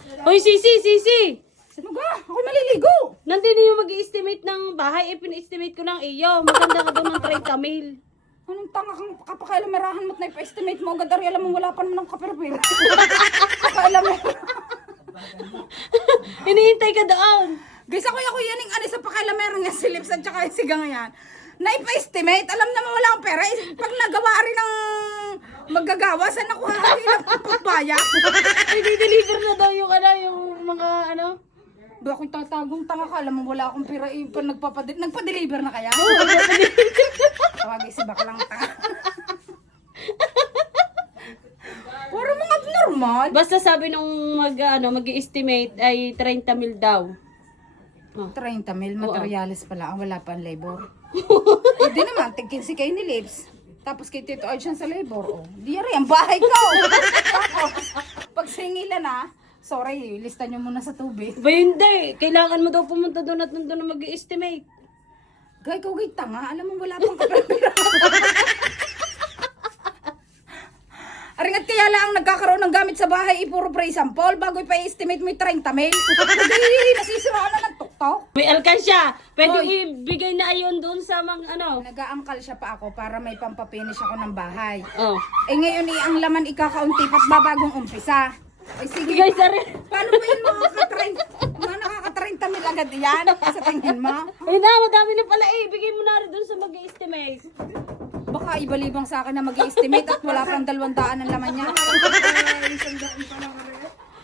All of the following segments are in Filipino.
Hoy, Sisi! Sino ga? Ako'y maliligo. Nandito yung mag-i-estimate ng bahay. Pina-estimate ko lang iyo. Maganda ka daw ng 30 mil. Anong tanga kang kapakailamerahan mo't na ipa-estimate mo agad? Ari, alam mo wala pa naman ang kapirapir. Kapakailamerahan. Hinihintay ka doon. Guys, ako yan yung ano sa pakailamerahan niya si Lips at saka yung sigang yan. Na ipa-estimate, alam naman wala akong pera. Pag nagawa rin ng maggagawa, saan ako hahilang pagbaya? I-deliver na daw yung yung mga Ba ako'y tatagong tanga ka, alam mo wala akong pera. Nagpa-deliver na kaya? Tawagay si baklang tanga. Parang mga abnormal. Basta sabi nung mag-i-estimate ay 30 mil daw. 30 mil materialis pala, wala pa ang labor. Di naman, tig-15 kayo ni Lips. Tapos kay Tito Arjan sa labor. Oh. Di rin, ang bahay ko. Tapos, pag singila na, sorry, lista nyo muna sa tubig. Ba hindi. Kailangan mo daw pumunta doon at nandun na mag-i-estimate. Gay, kau gay tanga. Alam mo, wala pang kapera. Aringat kaya lang nagkakaroon ng gamit sa bahay, ipuro pre-sample bago ipa-estimate mo yung 30 mil. Hindi, nasisiraan na ng tuktok. May alkansya. Pwede Hoy. ibigay na ayon doon sa mga Nag-aangkal siya pa ako para may pampapinish ako ng bahay. Oh. Eh ngayon ang laman ikakaunti pat babagong umpisa. Ay sige, Guys, sorry. paano ba yun mga nakaka-30 mil agad yan? Sa tingin mo? Ay na, madami na pala eh. Ibigay mo na rin doon sa mag-i-estimate. Baka ibalibang sa akin na mag-i-estimate at wala pang 200 ang laman niya.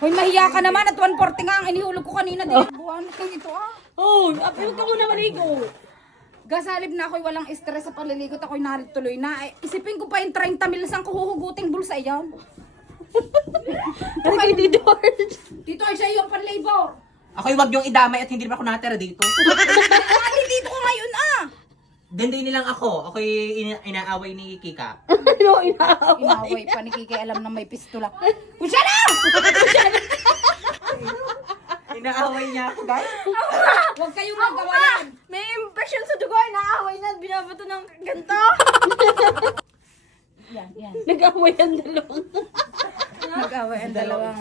Hoy, mahiya ka naman at 140 nga ang inihulog ko kanina. Buwan ko ito ah. Oh, apil ka muna maligo. Gasalib na ako'y walang stress sa paliligot, ako'y narituloy na. Ay, isipin ko pa yung 30 mil saan ko huhuguting bulsa yan. Ano kay Tito George? Dito ay siya yung panlabor. Ako'y wag yung idamay at hindi naman ako natira dito. Ay, dito ko ngayon ah. Dinday nilang ako. Ako'y inaaway ni Kika. Ano inaaway? Inaway pa ni Kiki, alam na may pistola. Pusya na! Inaaway niya ako, guys. Huwag kayong magawa yan. May impression sa dugo. Inaaway na. Binabato ng ganito. Yan. Nag-away ang dalawang. Nag-away ang dalawang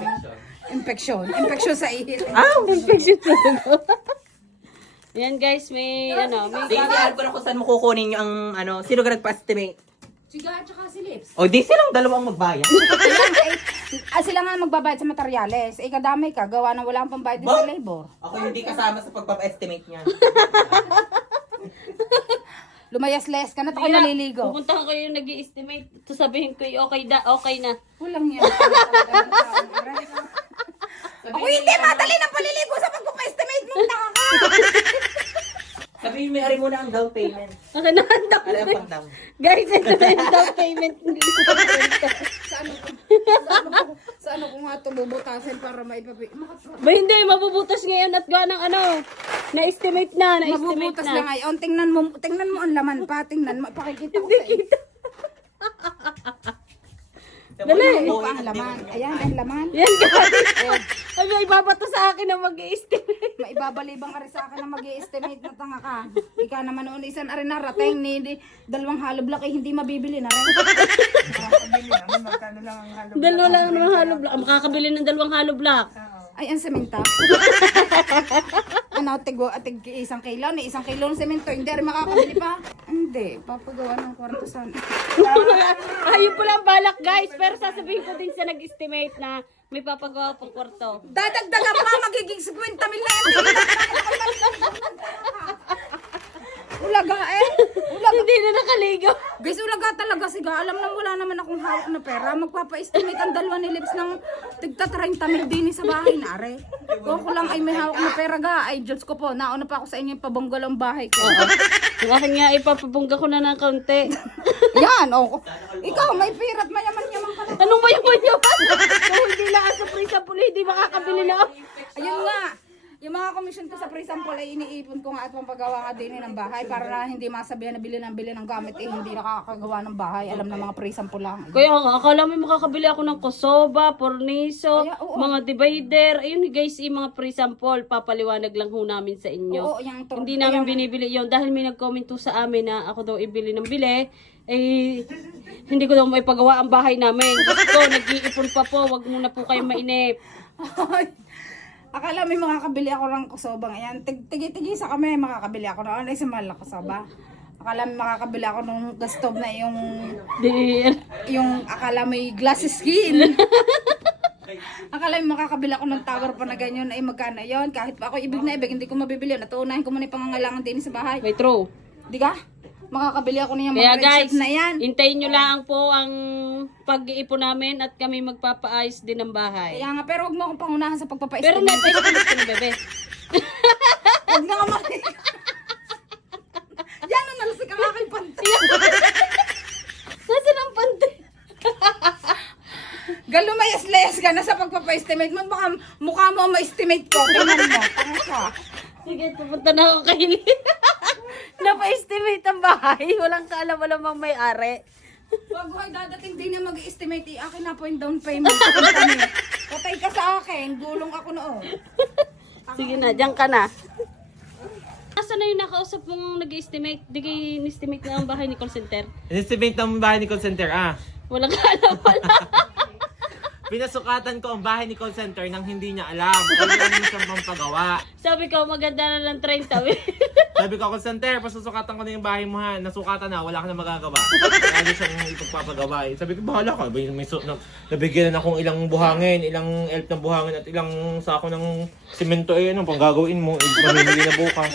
infection. Infection sa ihit. Infection sa dugo. Yan guys, may may Sige, ko na kung saan mo kukunin yung sino ka nagpa-estimate. Siga at saka si Lips. O, di silang dalawang magbayad. Sila nga magbabayad sa materyales. Eh, kadamay ka. Gawa na wala kang pambayad din sa labor. Ako hindi kasama sa pagpapa-estimate niya. Lumayas-layas ka na. Ako naliligo. Pupunta ko yung nag-i-estimate. Sabihin ko okay na. Walang yan. Ako hindi madali ng paliligo sa pagpapa-estimate mo. Taka ka. Sabihin mo, ari muna ang down payment. Ang nahandak Ari ang na. pang-down. Guys, ito na yung down payment. Hindi ko pa Sa ano ko nga ito bubutasin para maipapi. Ba hindi, mabubutas ngayon at gawa ng na-estimate na. Mabubutas lang ngayon. Tingnan mo ang laman pa. Tingnan mo. Pakikita ko sa iyo. Dali. Ano pa ang laman? Ayan, ang laman. Yan guys. Ay, may ibabato sa akin na mag-i-estimate. Maibabalibang ari sa akin na mag-i-estimate na tanga ka. Ika naman noon isang ari na rating ni dalawang hollow block eh hindi mabibili na rin. Dalawa lang ng hollow block. Makakabili ng 2 hollow block. Ay, ang sementa. Ano, tig isang kilo ni isang kilo ng semento. Hindi rin makakabili pa. Hindi, papagawa ng kwarto sana. Ayun po lang balak guys. Pero sasabihin ko din sa nag-estimate na may papagawa pang kwarto. Dadagdagan pa, magiging 50 mil na yan. Ulaga eh. Ulaga. Hindi na nakaligo. Guys, ulaga talaga siga. Alam na wala naman akong hawak na pera. Magpapa-estimate ang dalawa ni Lips ng tigta 30 mil din sa bahay na are. Kung ako lang ay may hawak na pera ga. Ay, Diyos ko po, nauna pa ako sa inyo ipabunggal ang bahay ko. Ang akin nga ipapabungga ko na ng kaunti. Yan, oh. Ikaw, may pera at mayaman-yaman ka na. Anong mayaman-yaman? Kung hindi lang sa prisa puli, hindi makakabili na. Ayun nga. Yung mga komisyon ko sa pre-sample ay iniipon ko nga at pampagawa nga din ng bahay para na hindi masabihan na bili ng gamit eh hindi nakakagawa ng bahay. Alam na mga pre-sample lang. Kaya nga, akala mo makakabili ako ng kosoba, porniso, Kaya, oo. mga divider. Ayun guys, yung mga pre-sample, papaliwanag lang ho namin sa inyo. Oo, yung Hindi namin binibili yon dahil may nag-comment ho sa amin na ako daw ibili ng bili. Eh, hindi ko daw maipagawa ang bahay namin. Gusto ko, nag-iipon pa po, wag muna po kayo mainip. Akala may makakabili ako ng kusobang. Ayan, tigi-tigi sa kami makakabili ako noon. Ay, sa mahal na kusoba. Akala may makakabili ako nung gastob na yung akala may glass skin. Akala may makakabili ako ng tower pa na ganyan. Ay, magkano yun? Kahit pa ako ibig na ibig, hindi ko mabibili yun. Natuunahin ko muna yung pangangailangan din sa bahay. May true. Di ka? Makakabili ako niya Kaya mga red guys, shirts na yan. hintayin nyo lang po ang pag-iipon namin at kami magpapaayos din ng bahay. Kaya nga, pero huwag mo akong pangunahan sa Pero pagpapa-estimate. na-estimate ko na, bebe. Huwag na nga mali. Yan ang nalasik ang aking panty. Nasaan ang pante? Galumayas-layas ka na sa pagpapa-estimate mo. Baka mukha mo ang ma-estimate ko. Tingnan mo. Tanga ka. Sige, pupunta na ako kay Lee. Napa-estimate ang bahay. Walang kaalam-alam ang may-ari. Wag ay dadating din na mag-estimate. Akin na po yung down payment. Patay ka sa akin. Gulong ako noon. Sige na, diyan ka na. Asa na yung nakausap mong nag-estimate? Di kayo in-estimate na ang bahay ni call center? In-estimate ng bahay ni call center, Walang kaalam-alam. Pinasukatan ko ang bahay ni call center nang hindi niya alam. Wala naman siyang pampagawa. Sabi ko, maganda na ng 30. Sabi ko, call center, pasusukatan ko na yung bahay mo ha. Nasukatan na, wala ka na magagawa. Lalo siyang ipagpapagawa. Sabi ko, bahala ka. Nabigyan na akong ilang buhangin, ilang elf ng buhangin at ilang sako ng simento. Anong pang gagawin mo? Pamimili na bukas.